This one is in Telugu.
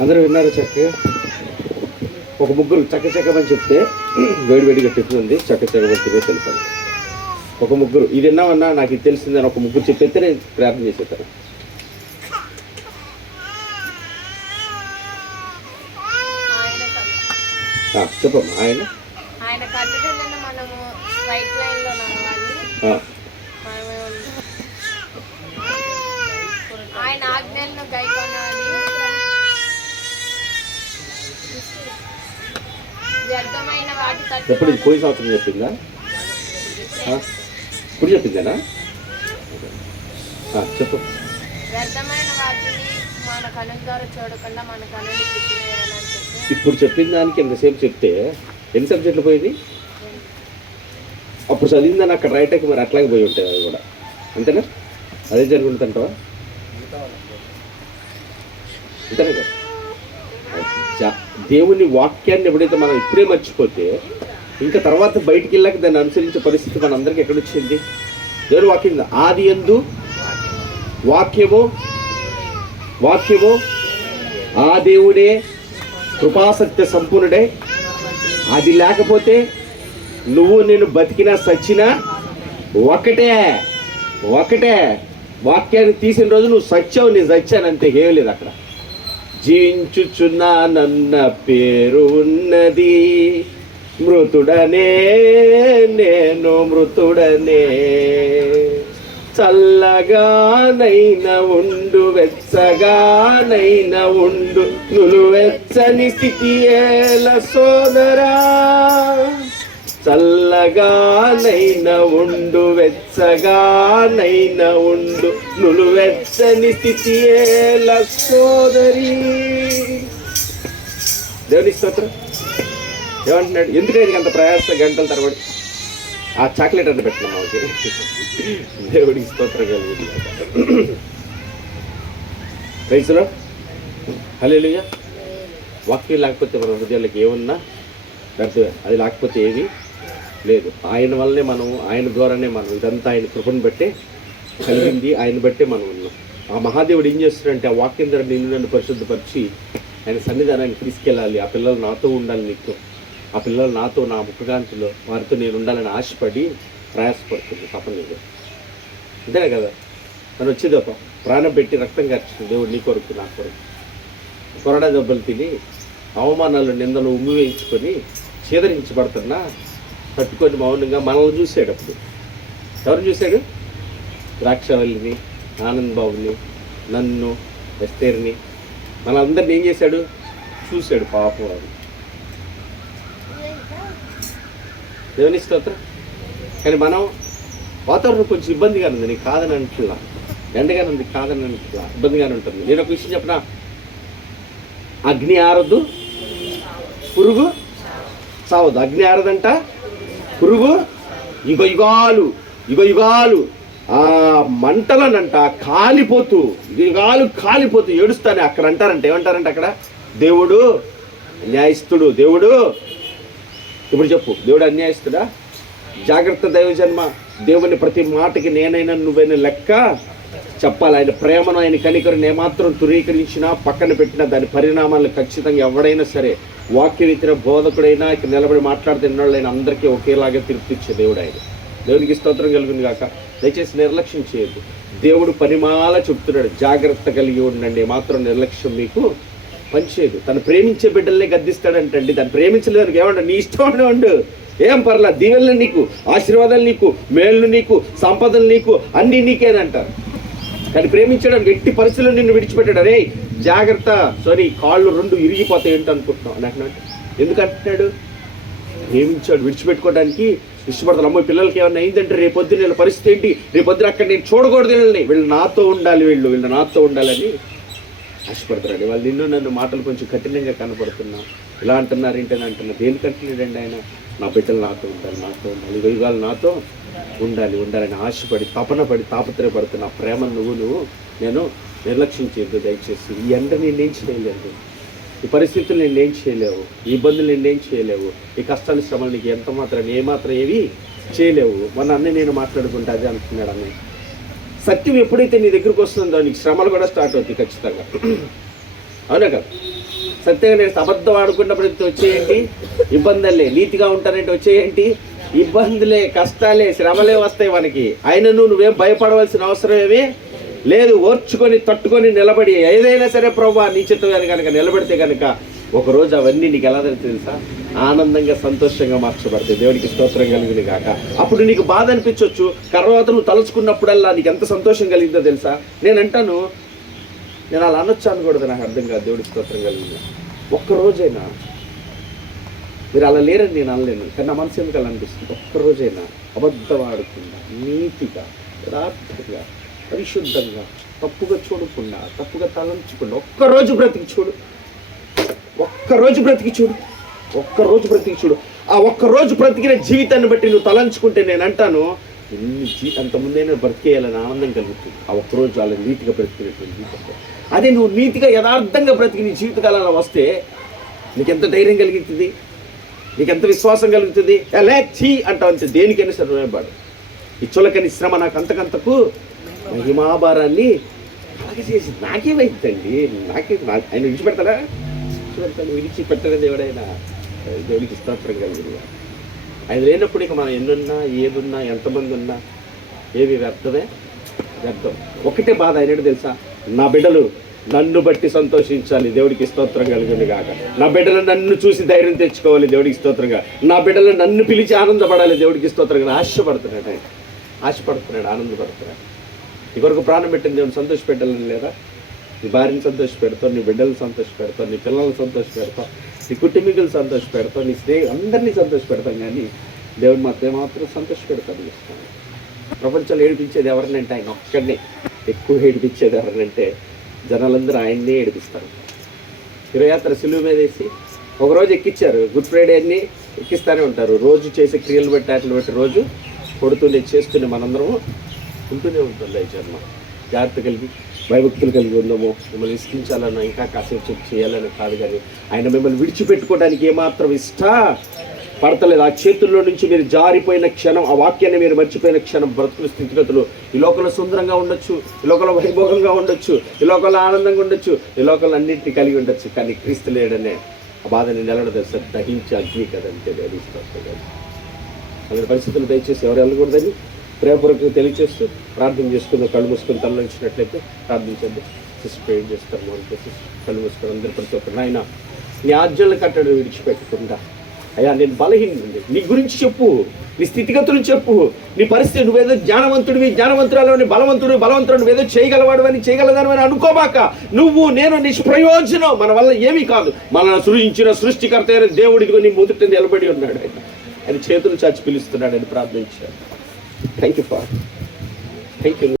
అందరూ విన్నారు చక్కగా. ఒక ముగ్గురు చక్క చక్కమని చెప్తే వేడి వేడిగా ఉంది చక్క చక్కమని తెలిపాను ఒక ముగ్గురు ఇది విన్నామన్నా నాకు ఇది తెలిసిందని ఒక ముగ్గురు చెప్పేస్తే నేను ప్రార్థన చేసేస్తాను. చెప్పమ్మా ఆయన? ఆయన కట్టుదల మనము స్ట్రైట్ లైన్లో నడవాలి. ఆ, మనము ఎప్పుడు పోయిన సంవత్సరం చెప్పిందా? ఇప్పుడు చెప్పిందేనా? ఆ, చెప్పు. ఇప్పుడు చెప్పిన దానికి ఎంతసేపు చెప్తే ఎన్ని సబ్జెక్టులు పోయింది అప్పుడు చదివిందని అక్కడ రైటర్కి మరి అట్లాగే పోయి ఉంటాయి అది కూడా. అంతేనా? అదే జరుగుతుందంటావా అంతేనా? కదా దేవుని వాక్యాన్ని ఎప్పుడైతే మనం ఇప్పుడే మర్చిపోతే ఇంకా తర్వాత బయటికి వెళ్ళాక దాన్ని అనుసరించే పరిస్థితి మన అందరికి ఎక్కడొచ్చింది దేవుని వాక్యం ఆది ఎందు వాక్యము వాక్యము ఆ దేవుడే కృపాసత్య సంపూర్ణుడే. అది లేకపోతే నువ్వు నేను బతికినా సచ్చినా ఒకటే ఒకటే. వాక్యాన్ని తీసిన రోజు నువ్వు సచ్చావు నేను సచ్చానంతే ఏం లేదు అక్కడ. జీవించుచున్నా నన్న పేరు ఉన్నది. మృతుడనే నేను మృతుడనే. చల్లగానైన ఉండు వెచ్చగానైన ఉండు నులువెచ్చని స్థితి ఏల సోదరా. చల్లగానైన ఉండు వెచ్చగానైన ఉండు నులువెచ్చని స్థితి ఏల సోదరి. దేవుని స్తోత్రం. ఏమంటున్నాడు ఎందుకని అంత ప్రయాస గంటల తరబడి ఆ చాక్లెట్ అంటే పెట్టిన మాకు దేవుడికి స్తోత్రం కలుగుతుంది. రైతులో హలేలుగా వాక్యం లేకపోతే మన హృదయాలకు ఏమున్నా? వ్యర్థమే అది లేకపోతే ఏది? లేదు. ఆయన వల్లనే మనం ఆయన ద్వారానే మనం ఇదంతా ఆయన కృపను బట్టే కలిగింది ఆయన బట్టే మనం ఉన్నాం. ఆ మహాదేవుడు ఏం చేస్తాడంటే ఆ వాక్యం ద్వారా నిన్ను నన్ను పరిశుద్ధపరిచి ఆయన సన్నిధానానికి తీసుకెళ్ళాలి. ఆ పిల్లలు నాతో ఉండాలి నీకు. ఆ పిల్లలు నాతో నా ముఖకాంతిలో వారితో నేను ఉండాలని ఆశపడి ప్రయాసపడుతుంది. తప్ప లేదు. అంతేనే కదా? తను వచ్చేదప్ప ప్రాణం పెట్టి రక్తం కార్చింది దేవుడు నీ కొరకు నా కొరకు. కొరడా దెబ్బలు తిని అవమానాలు నిందలు ఉమ్మి వేయించుకొని చేదరించబడుతున్నా తట్టుకొని మౌనంగా మనల్ని చూశాడు అప్పుడు. ఎవరు చూశాడు? ద్రాక్షవల్లిని ఆనంద్ బాబుని నన్ను ఎస్తేర్ని. మనందరిని ఏం చేశాడు? చూశాడు పాపం వాడు. దేవుని స్తోత్రం. కానీ మనం వాతావరణం కొంచెం ఇబ్బందిగా ఉంది. నీకు కాదని అంటున్నా ఎండగానే ఉంది కాదని అంటున్నా ఇబ్బందిగానే ఉంటుంది. నేను ఒక విషయం చెప్పిన? అగ్ని ఆరదు పురుగు చావదు. అగ్ని ఆరదంట పురుగు యుగ యుగాలు యుగ యుగాలు ఆ మంటలనంట కాలిపోతూ యుగాలు కాలిపోతూ ఏడుస్తానే అక్కడ అంటారంట. ఏమంటారంట అక్కడ? దేవుడు న్యాయస్తుడు దేవుడు. ఇప్పుడు చెప్పు దేవుడు అన్యాయస్తుడా? జాగ్రత్త దైవ జన్మ. దేవుని ప్రతి మాటకి నేనైనా నువ్వైనా లెక్క చెప్పాలి. ఆయన ప్రేమను ఆయన కనికరుని ఏమాత్రం తురీకరించినా పక్కన పెట్టినా దాని పరిణామాలు ఖచ్చితంగా ఎవడైనా సరే వాక్యం ఇచ్చిన బోధకుడైనా ఇక్కడ నిలబడి మాట్లాడుతున్న వాళ్ళైనా అందరికీ ఒకేలాగా తీర్పిచ్చే దేవుడు ఆయన. దేవునికి స్తోత్రం కలుగుతుంది కాక దయచేసి నిర్లక్ష్యం చేయదు దేవుడు పరిమాల చెప్తున్నాడు జాగ్రత్త కలిగి ఉండండి మాత్రం నిర్లక్ష్యం మీకు పనిచేయదు తను ప్రేమించే బిడ్డల్నే గద్దిస్తాడంటండి. దాన్ని ప్రేమించలేదు ఏమంట నీ ఇష్టం ఉండు ఏం పర్లా దీవెనలు నీకు ఆశీర్వాదాలు నీకు మేళ్ళు నీకు సంపదలు నీకు అన్నీ నీకేనంటారు. కానీ ప్రేమించడానికి ఎట్టి పరిస్థితుల్లో నిన్ను విడిచిపెట్టాడు. రే జాగ్రత్త సారీ కాళ్ళు రెండు ఇరిగిపోతాయి ఏంటి అనుకుంటున్నావు అని అంటున్నాడు. ఎందుకు అంటున్నాడు? ప్రేమించాడు విడిచిపెట్టుకోవడానికి ఇష్టపడతాను అమ్మాయి పిల్లలకి ఏమన్నా అయిందంటే రేపొద్దున వీళ్ళ పరిస్థితి ఏంటి? రేపొద్దున అక్కడ నేను చూడకూడదు వీళ్ళని. వీళ్ళు నాతో ఉండాలి వీళ్ళు. వీళ్ళు నాతో ఉండాలని ఆశపడతారండి వాళ్ళు నిన్ను నన్ను మాటలు కొంచెం కఠినంగా కనపడుతున్నా. ఇలా అంటున్నారు ఏంటని అంటున్నా. దేనికి అంటున్నాడండి ఆయన? నా బిడ్డలు నాతో ఉండాలి నాతో ఉండాలి. యుగాలు నాతో ఉండాలి ఉండాలని ఆశపడి తపన పడి తాపత్రయపడుతున్న ప్రేమ నువ్వు నువ్వు నేను నిర్లక్ష్యం చేయొద్దు దయచేసి. ఈ ఎండ నేనేం చేయలేదు ఈ పరిస్థితులు నేనేం చేయలేవు. ఈ ఇబ్బందులు నేనేం చేయలేవు. ఈ కష్టాలు శ్రమలు నీకు ఎంత మాత్రం ఏమాత్రం ఏవి చేయలేవు. మొన్న అన్నీ నేను మాట్లాడుకుంటే అదే అనుకున్నాడు అన్నయ్య. సత్యం ఎప్పుడైతే నీ దగ్గరకు వస్తుందో నీకు శ్రమలు కూడా స్టార్ట్ అవుతాయి ఖచ్చితంగా. అవునా కదా? సత్యంగా నేను అబద్ధం ఆడుకున్నప్పుడు వచ్చేయండి. ఇబ్బందులే నీతిగా ఉంటానంటే వచ్చేయండి. ఇబ్బందులే కష్టాలే శ్రమలే వస్తాయి మనకి. అయినను నువ్వేం భయపడవలసిన అవసరం ఏమీ? లేదు ఓర్చుకొని తట్టుకొని నిలబడి ఏదైనా సరే ప్రభా నీ చిత్తమని కనుక నిలబడితే కనుక ఒకరోజు అవన్నీ నీకు ఎలా తెలుసా ఆనందంగా సంతోషంగా మార్చబడతాయి. దేవునికి స్తోత్రం కలిగింది కాక అప్పుడు నీకు బాధ అనిపించవచ్చు తర్వాత నువ్వు తలుచుకున్నప్పుడల్లా నీకు ఎంత సంతోషం కలిగిందో తెలుసా? నేను అంటాను నేను అలా అనొచ్చు అనకూడదు నాకు అర్థం కాదు. దేవుడికి స్తోత్రం కలిగింది ఒక్కరోజైనా మీరు అలా లేరని నేను అనలేను. కానీ నా మనసు ఎందుకు అలా అనిపిస్తుంది? ఒక్కరోజైనా అబద్ధం ఆడకుండా నీతిగా యథార్థంగా పరిశుద్ధంగా తప్పుగా చూడకుండా తప్పుగా తలంచకుండా ఒక్కరోజు బ్రతికి చూడు. ఒక్కరోజు బ్రతికి చూడు. ఒక్కరోజు బ్రతికి చూడు. ఆ ఒక్కరోజు బ్రతికిన జీవితాన్ని బట్టి నువ్వు తలంచుకుంటే నేను అంటాను ఎన్ని జీ అంతముందైనా బ్రతికేయాలని ఆనందం కలుగుతుంది. ఆ ఒక్కరోజు అలా నీతిగా బ్రతికినటువంటి జీవితంలో. అదే నువ్వు నీతిగా యథార్థంగా బ్రతికి నీ జీవితకాలంలో వస్తే నీకెంత ధైర్యం కలుగుతుంది? నీకెంత విశ్వాసం కలుగుతుంది? ఎలా చీ అంటావు దేనికైనా సరే వాడు ఈ చులకని శ్రమ నాకు అంతకంతకు మహిమాభారాన్ని నాగేసేసి నాకే వైద్యండి నాకే నా- ఆయన విడిచిపెడతాడా? విడిచిపెడతాడు విడిచిపెట్టడం దేవుడైనా. దేవుడికి స్తోత్రం కలిగింది ఆయన లేనప్పుడు ఇక మనం ఎన్నున్నా ఏదున్నా ఎంతమంది ఉన్నా ఏవి వ్యర్థమే? వ్యర్థం. ఒకటే బాధ అయినట్టు తెలుసా? నా బిడ్డలు నన్ను బట్టి సంతోషించాలి దేవుడికి స్తోత్రం కలిగింది కాక నా బిడ్డలు నన్ను చూసి ధైర్యం తెచ్చుకోవాలి దేవుడికి స్తోత్రంగా నా బిడ్డలు నన్ను పిలిచి ఆనందపడాలి దేవుడికి స్తోత్రంగా ఆశపడుతున్నాడు ఆయన. ఆశపడుతున్నాడు ఆనందపడుతున్నాడు. నీ కొరకు ప్రాణం పెట్టిన దేవుని సంతోష పెట్టాలని లేదా? నీ భార్యని సంతోష పెడతావు నీ బిడ్డలను సంతోష పెడతావు నీ పిల్లల్ని సంతోష పెడతావు నీ కుటుంబీకులు సంతోష పెడతావు నీ స్నేహి అందరినీ సంతోష పెడతాం కానీ దేవుడు మాత్రం మాత్రం సంతోష పెడతాడు ఇస్తాను ప్రపంచంలో ఏడిపించేది ఎవరినంటే ఆయన ఒక్కడినే. ఎక్కువ ఏడిపించేది ఎవరినంటే జనాలందరూ ఆయన్నే ఏడిపిస్తారు. తిరయాత్ర సులువు మీద వేసి ఒకరోజు ఎక్కిచ్చారు. గుడ్ ఫ్రైడే అన్ని ఎక్కిస్తూనే ఉంటారు. రోజు చేసే క్రియలు బట్టి వాటిని బట్టి రోజు కొడుతూనే చేస్తూనే మనందరము ఉంటూనే ఉంటుంది ఈ జన్మ. జాగ్రత్త కలిగి భయభక్తులు కలిగి ఉందామో. మిమ్మల్ని ఇష్టించాలన్నా ఇంకా కాసేపు చెక్ చేయాలని కాదు కానీ ఆయన మిమ్మల్ని విడిచిపెట్టుకోవడానికి ఏమాత్రం ఇష్ట? పడతలేదు. ఆ చేతుల్లో నుంచి మీరు జారిపోయిన క్షణం ఆ వాక్యాన్ని మీరు మర్చిపోయిన క్షణం బ్రతుకుల స్థితిగతులు ఈ లోకంలో సుందరంగా ఉండొచ్చు ఈ లోకంలో వైభోగంగా ఉండొచ్చు ఈ లోకంలో ఆనందంగా ఉండొచ్చు ఈ లోకంలో అన్నింటినీ కలిగి ఉండొచ్చు. కానీ క్రీస్తు లేడనే ఆ బాధని నిలబడదు. సార్ దహించి అగ్ని కదంటే అది పరిస్థితులు దయచేసి ఎవరు వెళ్ళకూడదని ప్రేమపూర్వకంగా తెలియచేస్తూ ప్రార్థన చేసుకుని కళ్ళు మూసుకొని తలలోంచినట్లయితే ప్రార్థించండి. సిస్టర్ చేస్తాము అని చెప్పి కళ్ళు మూసుకొని అందరి ప్రతి ఒక్కరు నాయన నీ ఆజ్ఞల కట్టడం విడిచిపెట్టకుండా అయ్యా నేను బలహీనండి నీ గురించి చెప్పు. నీ స్థితిగతులు చెప్పు. నీ పరిస్థితి నువ్వేదో జ్ఞానవంతుడివి జ్ఞానవంతురాలని బలవంతుడు బలవంతుడు నువ్వేదో చేయగలవాడు అని చేయగలదాని అని అనుకోబాక నువ్వు నేను నిష్ప్రయోజనం మన వల్ల ఏమీ కాదు. మనల్ని సృజించిన సృష్టికర్త అయిన దేవుడికి నీ మొదట నిలబడి ఉన్నాడు. ఆయన ఆయన చేతులు చాచి పిలుస్తున్నాడు. అని ప్రార్థించాడు. Thank you, Father. Thank you.